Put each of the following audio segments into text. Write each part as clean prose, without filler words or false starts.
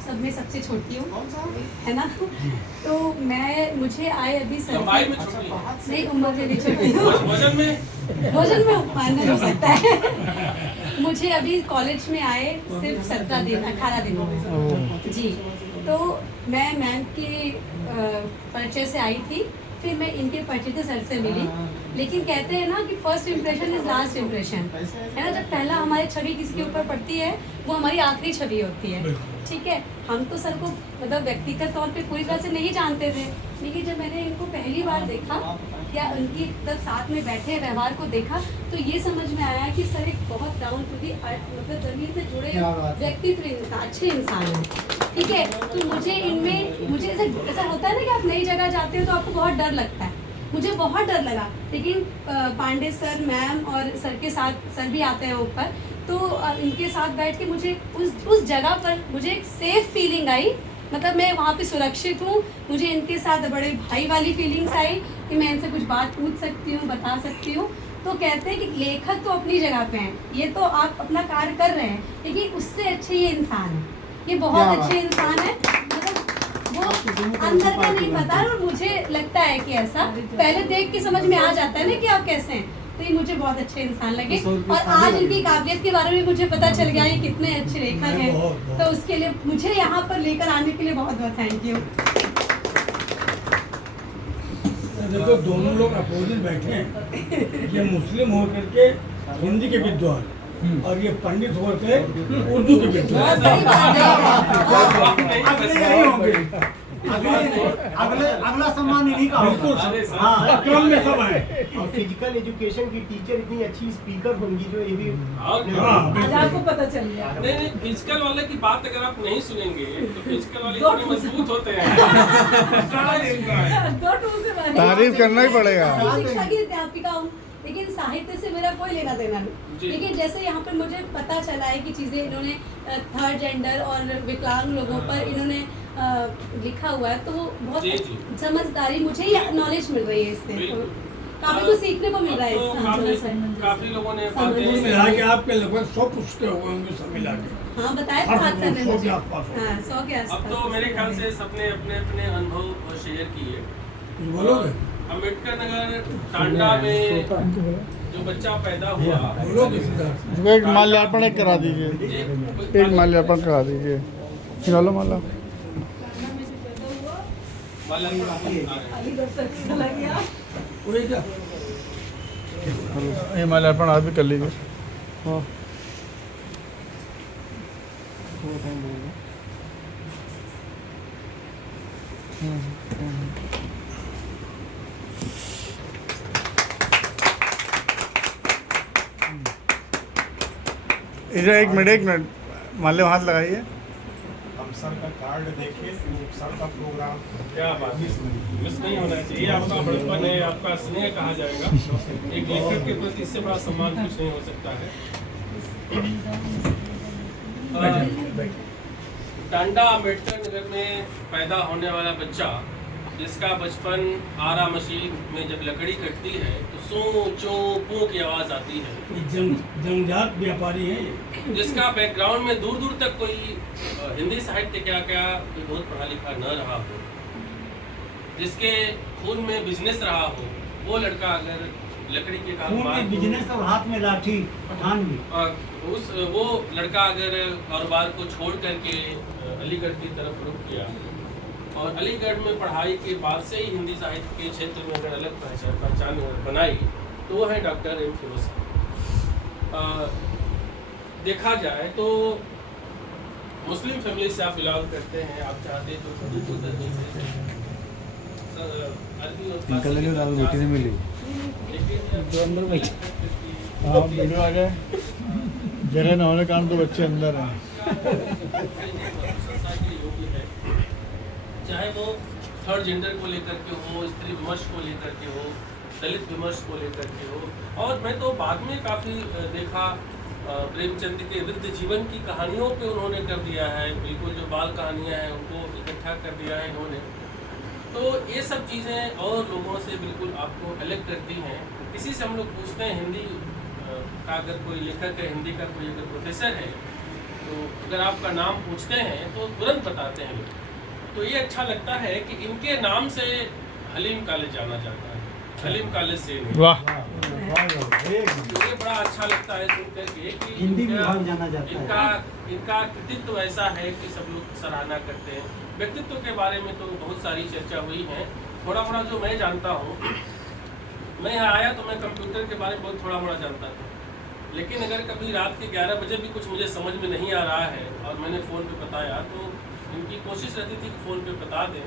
आप सब में सबसे छोटी हूँ, है ना। तो मुझे आए अभी नहीं, उम्र में भी छोटी हूँ, वजन में मानना हो सकता है। मुझे अभी कॉलेज में आए सिर्फ 18 दिनों में जी। तो मैं मैम के परिचय से आई थी, फिर मैं इनके परिचय सर से मिली। लेकिन कहते हैं ना कि first impression is last impression, है ना। जब पहला हमारी छवि किसी के ऊपर पड़ती है वो हमारी आखिरी छवि होती है, ठीक है। हम तो सर को मतलब व्यक्तिगत तौर पे पूरी तरह से नहीं जानते थे, लेकिन जब मैंने इनको पहली बार देखा या उनकी तब साथ में बैठे व्यवहार को देखा तो ये समझ में आया कि सर एक बहुत डाउन टू दी मतलब जमीन से जुड़े व्यक्तित्व इंसान, अच्छे इंसान हैं, ठीक है। तो मुझे ऐसा होता है ना कि आप नई जगह जाते हो तो आपको बहुत डर लगता है, मुझे बहुत डर लगा। लेकिन पांडे सर, मैम और सर के साथ, सर भी आते हैं ऊपर, तो इनके साथ बैठ के मुझे उस जगह पर मुझे एक सेफ फीलिंग आई, मतलब मैं वहाँ पे सुरक्षित हूँ। मुझे इनके साथ बड़े भाई वाली फीलिंग्स आई कि मैं इनसे कुछ बात पूछ सकती हूँ, बता सकती हूँ। तो कहते हैं कि लेखक तो अपनी जगह पे हैं, ये तो आप अपना कार्य कर रहे हैं, लेकिन उससे अच्छे ये इंसान है, ये बहुत अच्छे इंसान है। मतलब वो अंदर का नहीं पता, और मुझे लगता है कि ऐसा पहले देख के समझ में आ जाता है ना कि आप कैसे हैं। तो ये मुझे बहुत अच्छे इंसान लगे, और आज इनकी काबिलियत के बारे में मुझे पता चल गया ये कितने अच्छे लेखक हैं। तो उसके लिए मुझे यहाँ पर लेकर आने के लिए बहुत बहुत थैंक यू। देखो दोनों लोग अपोजिट बैठे हैं, ये मुस्लिम होकर के हिंदी के विद्वान और ये पंडित होकर उर्दू के विद्वान। अगला सम्मान इन्हीं का होगा। हाँ, क्रम में सब है। और फिजिकल एजुकेशन की टीचर इतनी अच्छी स्पीकर होंगी जो ये भी आपको पता चल गया। नहीं, फिजिकल वाले की बात अगर आप नहीं सुनेंगे तो फिजिकल वाले इतने मजबूत होते हैं। तारीफ करना ही पड़ेगा। शिक्षा की अध्यापिका हूँ, लेकिन साहित्य से मेरा कोई लेना देना नहीं। लेकिन जैसे यहाँ पर मुझे पता चला है कि चीज़ें इन्होंने थर्ड जेंडर और विकलांग लोगों पर इन्होंने लिखा हुआ है, तो वो बहुत समझदारी, मुझे ये नॉलेज मिल रही है इससे, काफी कुछ सीखने को मिल रहा है इससे। काफी लोगों ने मिला के आपके लगभग 100 पुस्तकें हुए होंगे सब मिला के। हाँ, बताया था हाथ सर ने मुझे। 100 के आसपास। हाँ, 100 के आसपास। अब तो मेरे ख्याल से सबने अपने अपने अनुभव शेयर किए। कुछ बोलोगे? अम्बेडकर नगर टांडा में जो बच्चा पैदा हुआ, बोलोगे? एक माल्यार्पण एक करा दीजिए, एक माल्यार्पण करा दीजिए। निकालो माला। वही क्या? ये माल्यार्पण आप भी कर लीजिए। हाँ, इधर एक मिनट माले हाथ लगाइए। हम सर का कार्ड देखे, सर का प्रोग्राम क्या बात है, मिस नहीं होना चाहिए। आपका बड़पन है, आपका स्नेह कहा जाएगा। एक लेखक के प्रति इससे बड़ा सम्मान कुछ नहीं हो सकता है। टांडा अम्बेडकर नगर में पैदा होने वाला बच्चा, जिसका बचपन आरा मशीन में जब लकड़ी कटती है तो सो चो पू की आवाज़ आती है। जंगजात व्यापारी है, जिसका बैकग्राउंड में दूर दूर तक कोई हिंदी साहित्य क्या कोई बहुत पढ़ा लिखा न रहा हो, जिसके खून में बिजनेस रहा हो, वो लड़का अगर लकड़ी के कारोबार, बिजनेस और हाथ में लाठी, पठान भी, वो लड़का अगर कारोबार को छोड़ करके अलीगढ़ की तरफ रुख किया और अलीगढ़ में पढ़ाई के बाद से ही हिंदी साहित्य के क्षेत्र में अगर अलग पहचान बनाई तो वो है डॉक्टर एम फिरोज। देखा जाए तो मुस्लिम फैमिली से आप बिलोंग करते हैं, आप चाहते तो हाँ, वीडियो आ गए। जगह न होने कारण तो बच्चे अंदर हैं। चाहे वो थर्ड जेंडर को लेकर के हो, स्त्री विमर्श को लेकर के हो, दलित विमर्श को लेकर के हो, और मैं तो बाद में काफ़ी देखा प्रेमचंद के वृद्ध जीवन की कहानियों पे उन्होंने कर दिया है, बिल्कुल जो बाल कहानियाँ हैं उनको इकट्ठा कर दिया है इन्होंने। तो ये सब चीज़ें और लोगों से बिल्कुल आपको अलग करती हैं। किसी से हम लोग पूछते हैं हिंदी का अगर कोई लेखक है, हिंदी का कोई अगर प्रोफेसर है, तो अगर आपका नाम पूछते हैं तो तुरंत बताते हैं लोग। तो ये अच्छा लगता है कि इनके नाम से हलीम कॉलेज जाना जाता है, हलीम कॉलेज से नहीं। वाह मुझे बड़ा अच्छा लगता है सुन करके कि हिंदी विभाग जाना जाता है। इनका कृतित्व ऐसा है कि सब लोग सराहना करते हैं। व्यक्तित्व के बारे में तो बहुत सारी चर्चा हुई है। थोड़ा थोड़ा जो मैं जानता हूँ, मैं यहाँ आया तो मैं कंप्यूटर के बारे में बहुत थोड़ा मोड़ा जानता था, लेकिन अगर कभी रात के 11 बजे भी कुछ मुझे समझ में नहीं आ रहा है और मैंने फ़ोन पे बताया तो इनकी कोशिश रहती थी कि फ़ोन पे बता दें,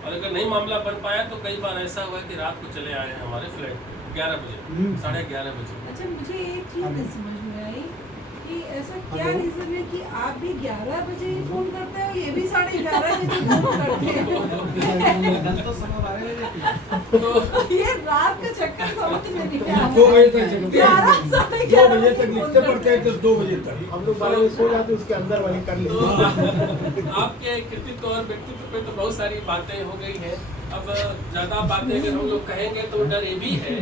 और अगर नहीं मामला बन पाया तो कई बार ऐसा हुआ कि रात को चले आए हैं हमारे फ्लैट 11 बजे, 11:30 बजे। अच्छा, मुझे एक चीज़ नहीं समझ में आई कि ऐसा क्या रीज़न है कि आप भी 11 बजे फ़ोन करते हो, ये भी 11:30 बजे फ़ोन करते हैं। तो ये रात का चक्कर समझ में नहीं आ 2 रहा। बजे तक जगते हैं, 2 बजे तक लिखते करते पढ़ते हैं तो 2 बजे तक। हम लोग 12 बजे सो जाते, उसके अंदर वाली कर तो लेते। आपके कृतित्व और व्यक्तित्व पे तो बहुत सारी बातें हो गई हैं। अब ज़्यादा बातें अगर हम लोग कहेंगे तो डर ये भी है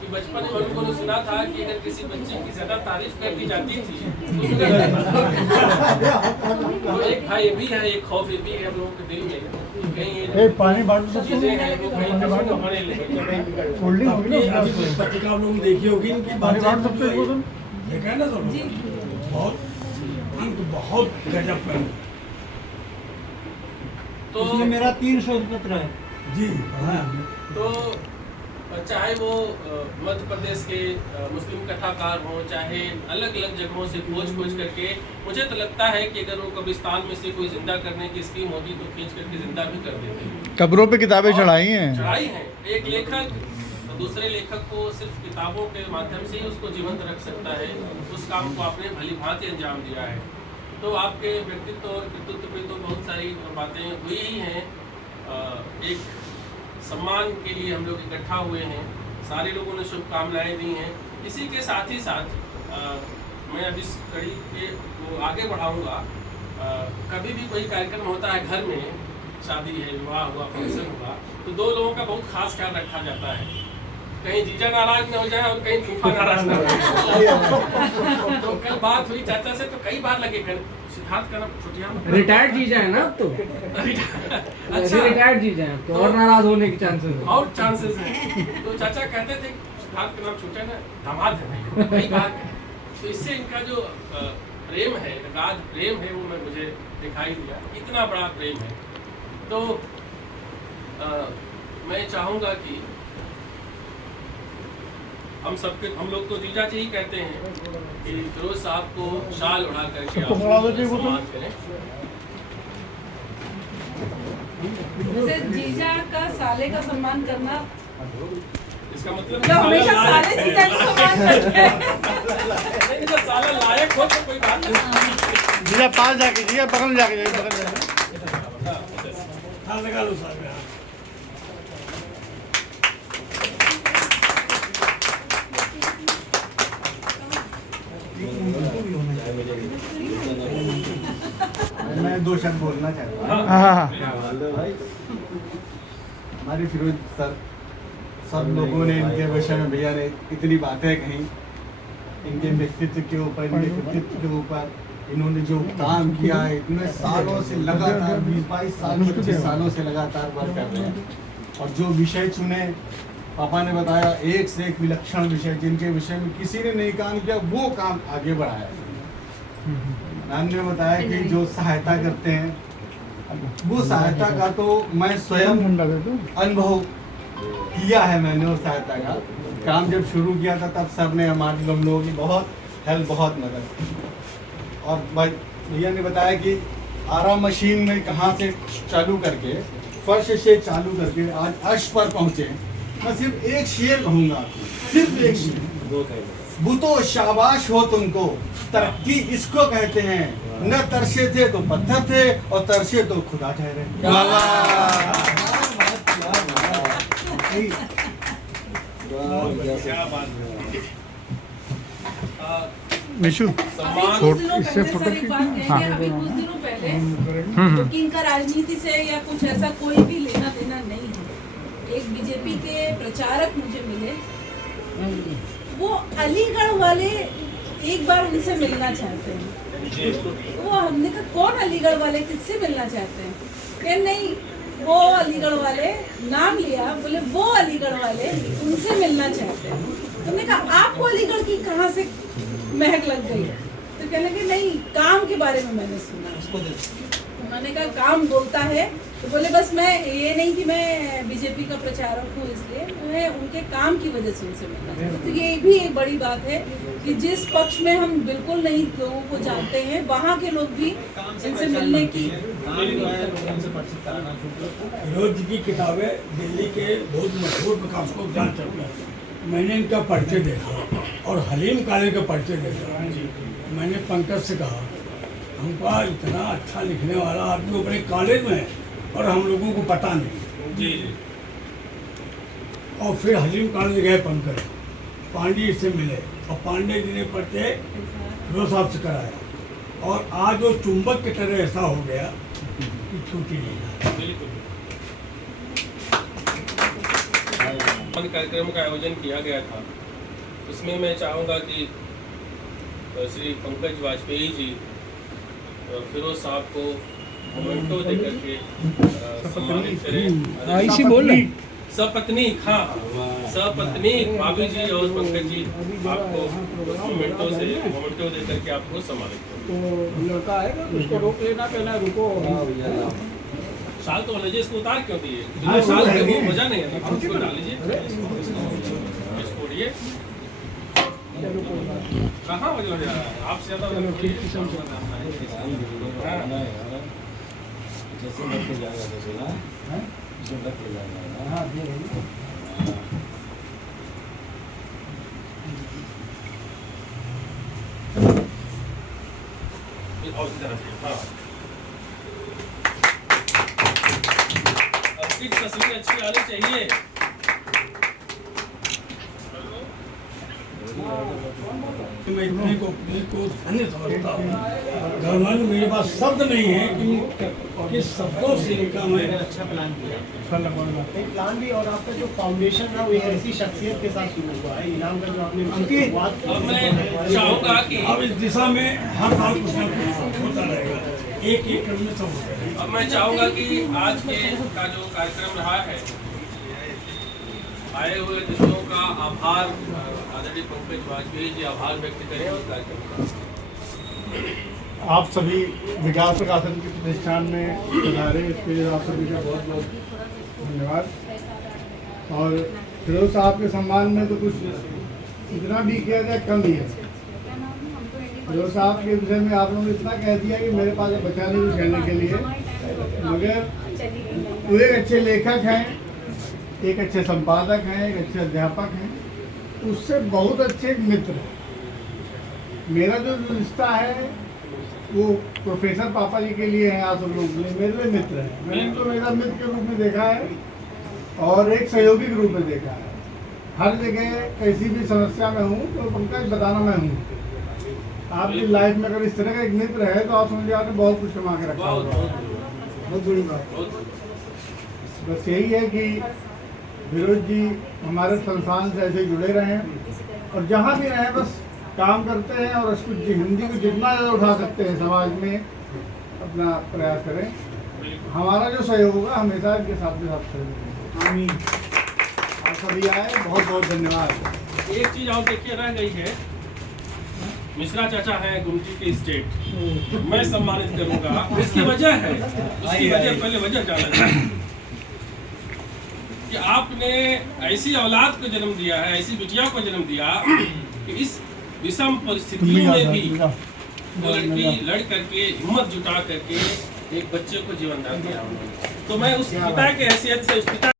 कि बचपन में हम लोगों ने सुना था कि अगर किसी बच्चे की ज़्यादा तारीफ कर दी जाती थी तो एक भय भी है, एक खौफ ये भी है हम लोगों के दिल में कि कहीं ये पानी बांट दो चीज़ें हैं वो कहीं होने लगे। कोल्ड ड्रिंक होगी अभी ना अभी पत्रिका आप लोगों ने देखी होगी इनकी पानी बातें बांट सकते हो तुम? देखा है ना सब जी। बहुत बहुत गजब का तो मेरा 3 शोध पत्र है। जी पढ़ा है हमने। तो चाहे वो मध्य प्रदेश के मुस्लिम कथाकार हों, चाहे अलग अलग जगहों से खोज करके, मुझे तो लगता है कि अगर वो कब्रिस्तान में से कोई जिंदा करने की स्कीम होती तो खींच करके जिंदा भी कर देते। कब्रों पे किताबें चढ़ाई हैं। चढ़ाई है। एक लेखक दूसरे लेखक को सिर्फ किताबों के माध्यम से ही उसको जीवंत रख सकता है। उस काम को आपने भली भांति अंजाम दिया है। तो आपके व्यक्तित्व और कृतित्व पे तो बहुत सारी बातें हुई ही हैं। एक सम्मान के लिए हम लोग इकट्ठा हुए हैं, सारे लोगों ने शुभकामनाएं दी हैं। इसी के साथ ही साथ मैं अब इस कड़ी के वो आगे बढ़ाऊंगा। कभी भी कोई कार्यक्रम होता है घर में, शादी है, विवाह हुआ, फंक्शन हुआ, तो 2 लोगों का बहुत खास ख्याल रखा जाता है। कहीं जीजा नाराज न हो जाए और कहीं फूफा नाराज न हो जाए। तो कल बात हुई चाचा से तो कई बार लगे कर सिद्धार्थ का नाम छुट्टियां रिटायर्ड जीजा है ना अब तो। अच्छा, रिटायर्ड जीजा है तो और नाराज होने के चांसेस हैं। और चांसेस हैं। तो चाचा कहते थे सिद्धार्थ का नाम छूटे ना, दामाद है भाई, कई बार कहे। तो इससे इनका जो प्रेम है, अगाध प्रेम है, वो मुझे दिखाई दिया। इतना बड़ा प्रेम है। तो मैं चाहूँगा कि हम लोग तो जीजा जी ही कहते हैं कि फिरोज साहब को शाल उड़ा करके आप सम्मान करें। जैसे जीजा का साले का सम्मान करना, इसका मतलब जो हमेशा साले जीजा का सम्मान करते हैं। नहीं, जब साला लायक हो तो कोई बात नहीं। जीजा पास जाके जीजा बगल में जाके बगल में हाँ लगा लो साहब यहाँ। मैं 2 शब्द बोलना चाहता हूँ। हाँ भाई हमारे फिरोज सर, सब लोगों ने इनके विषय में भैया ने इतनी बातें कही, इनके व्यक्तित्व के ऊपर, इनके व्यक्तित्व के ऊपर, इन्होंने जो काम किया है, इतने सालों से लगातार 20-22 साल 25 सालों से लगातार वर्क कर रहे हैं। और जो विषय चुने, पापा ने बताया एक से एक विलक्षण विषय, जिनके विषय में किसी ने नहीं काम किया वो काम आगे बढ़ाया। मैम ने बताया कि जो सहायता करते हैं, वो सहायता का तो मैं स्वयं अनुभव किया है। मैंने उस सहायता का काम जब शुरू किया था तब सर ने हमारे हम लोगों की बहुत हेल्प, बहुत मदद की। और भाई भैया ने बताया कि आराम मशीन में कहाँ से चालू करके, फर्श से चालू करके आज अर्श पर पहुँचे। मैं सिर्फ एक शेर कहूँगा आपको, सिर्फ एक शेर। बुतो शाबाश हो तुमको, तरक्की इसको कहते हैं। न तरसे थे तो पत्थर थे और तरसे तो खुदा ठहरे। मिशु इससे फोटो अभी कुछ दिनों पहले कि इनका राजनीति से या कुछ ऐसा कोई भी लेना देना नहीं है। एक बीजेपी के प्रचारक मुझे मिले, वो अलीगढ़ वाले एक बार उनसे मिलना चाहते हैं। वो हमने कहा कौन अलीगढ़ वाले किससे मिलना चाहते हैं? कि नहीं वो अलीगढ़ वाले, नाम लिया, बोले वो अलीगढ़ वाले उनसे मिलना चाहते हैं। हमने कहा आपको अलीगढ़ की कहाँ से महक लग गई? तो कहने लगे नहीं काम के बारे में मैंने सुना। उन्होंने कहा काम बोलता है, तो बोले बस मैं ये नहीं कि मैं बीजेपी का प्रचारक हूँ इसलिए, मैं उनके काम की वजह से उनसे मिलना चाहती हूँ। तो ये भी एक बड़ी बात है कि जिस पक्ष में हम बिल्कुल नहीं लोगों को जानते हैं, वहाँ के लोग भी इनसे मिलने की। फिरोज जी की किताबें दिल्ली के बहुत मशहूर प्रकाशकों जान चुके हैं। मैंने इनका परिचय देखा और हलीम काले का परिचय देखा। मैंने पंकज से कहा हमका इतना अच्छा लिखने वाला आदमी अपने कॉलेज में है और हम लोगों को पता नहीं। जी। और फिर हलीम कॉलेज गए पंकज, पांडे से मिले और पांडे जी ने परिचय फिरोज साहब से कराया और आज वो चुंबक की तरह ऐसा हो गया कि छूटी नहीं। बिल्कुल। कार्यक्रम का आयोजन किया गया था, उसमें मैं चाहूँगा कि श्री पंकज वाजपेयी जी फिरोज साहब को मोमेंटो देकर के सम्मानित करें। इसी बोल रहे सपत्नीक, हाँ सपत्नीक भाभी जी और पंकज जी आपको मोमेंटो देकर के आपको सम्मानित करें। तो लड़का आएगा तो उसको रोक लेना, कहना रुको। शाल तो लीजिए, इसको उतार क्यों दिए? शाल के वो मजा नहीं है, आप उसको डाल लीजिए, छोड़िए। कहाँ वजह जा रहा है? आपसे ज्यादा जैसे लेके जाएगा जैसे ना जो लेके जाएगा। हाँ तस्वीर अच्छी आनी चाहिए। मैं इतने को धन्य समझता हूँ। धर्मन मेरे पास शब्द नहीं है कि शब्दों से इनका मैं अच्छा प्लान किया, एक प्लान भी। और आपका जो फाउंडेशन है वो ऐसी शख्सियत के साथ शुरू हुआ है, इनाम का जो आपने शुरुआत की। और मैं चाहूँगा कि अब इस दिशा में हर साल कुछ न कुछ होता रहेगा, एक क्रम में सब होता रहेगा। अब मैं चाहूँगा कि आज के का जो कार्यक्रम रहा है, आए हुए अतिथियों का आभार आदरणीय पंकज वाजपेयी जी आभार व्यक्त करें और कार्यक्रम आप सभी विकास प्रकाशन के प्रतिष्ठान में पधारे, इसके लिए आप सभी का बहुत बहुत धन्यवाद। और फिरोज साहब के सम्मान में तो कुछ इतना भी किया जाए कम ही है। फिरोज साहब के विषय में आप लोगों ने इतना कह दिया कि मेरे पास बचा नहीं कुछ कहने के लिए, मगर वो एक अच्छे लेखक हैं, एक अच्छे संपादक हैं, एक अच्छे अध्यापक हैं, उससे बहुत अच्छे मित्र हैं। मेरा जो रिश्ता है वो प्रोफेसर पापा जी के लिए है, आप सब लोग मेरे लिए मित्र हैं। मैंने उनको मेरा मित्र के रूप में देखा है और एक सहयोगी के रूप में देखा है। हर जगह कैसी भी समस्या में हूँ तो पंकज बताना मैं हूँ। आपकी लाइफ में अगर इस तरह का एक मित्र है तो आप समझिए आपने बहुत कुछ कमा के रखा होगा। बहुत बड़ी बात। बस यही है कि फिरोज जी हमारे संस्थान से ऐसे जुड़े रहें और जहाँ भी रहें बस काम करते हैं और उसको हिंदी को जितना ज़्यादा उठा सकते हैं समाज में अपना प्रयास करें। हमारा जो सहयोग होगा हमेशा इनके साथ करेंगे। आमीन। आप सभी आए, बहुत बहुत धन्यवाद। एक चीज़ और देखिए रह गई है, मिश्रा चाचा है गुमटी के स्टेट, मैं सम्मानित करूंगा। उसकी वजह है, उसकी वजह पहले वजह जाना कि आपने ऐसी औलाद को जन्म दिया है, ऐसी बिटिया को जन्म दिया कि इस विषम परिस्थितियों में भी वो लड़की लड़ करके हिम्मत जुटा करके एक बच्चे को जीवन दान दिया। तो मैं उस पिता के हैसियत से उस पिता